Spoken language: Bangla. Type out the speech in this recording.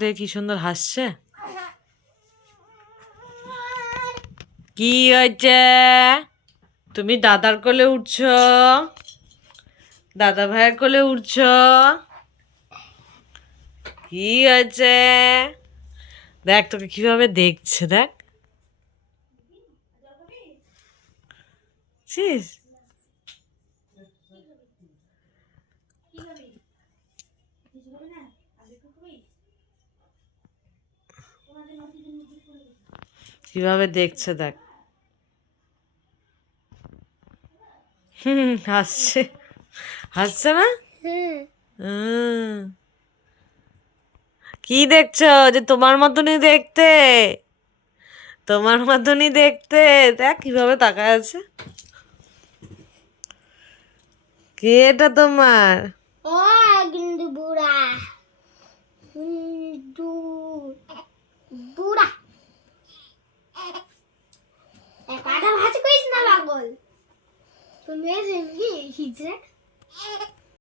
দেখ কি সুন্দর হাসছে। কি হয়েছে? তুমি দাদার কোলে উঠছো, দাদা ভাইয়ের কোলে উঠছো? কি হয়েছে? দেখ তোকে কিভাবে দেখছে, দেখ। ছিস, কিভাবে দেখছে দেখ। হাসছে, হাসছে না? হুম। কি দেখছো? যে তোমার মতনই দেখতে, তোমার মতনই দেখতে। দেখ কিভাবে তাকায় আছে। কে এটা তোমার? ও কিন্তু বুড়া কিন্তু বুড়া একটা ভাজ করিস না পাগল তুমি হিজড়ে